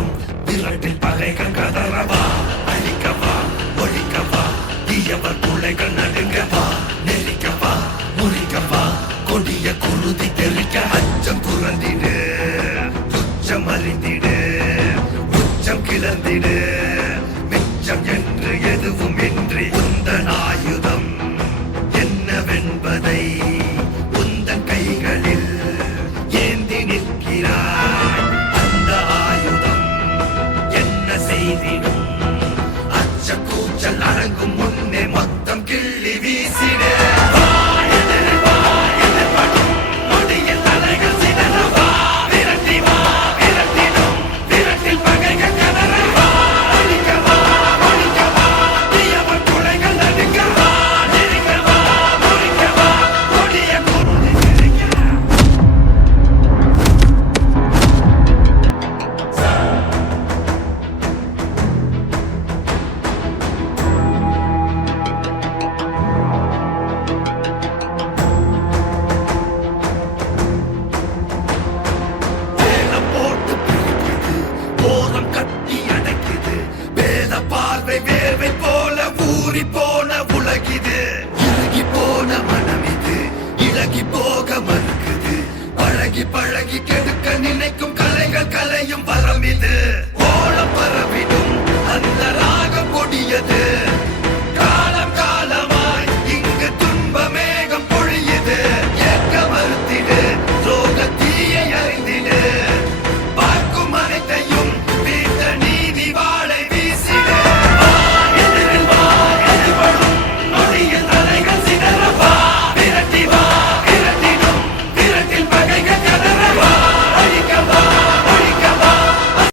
வரும் விரட்டில் பகைகள் கதறவா அழிக்கவா ஒழிக்கவா தீயவர் பிள்ளைகள் நடுங்கவா நெருக்கவா முறிக்கவா கொடிய குருதி தெளிக்க அச்சம் துறந்திடு துச்சம் அறிந்திடு உச்சம் கிளர்ந்திடு மிச்சம் என்று எதுவும் இன்றி உந்தன் ஆயுதம் என்னவென்பதை உந்தன் கைகளில் ஏந்தி நிற்கிறாய் அந்த ஆயுதம் என்ன செய்திடும்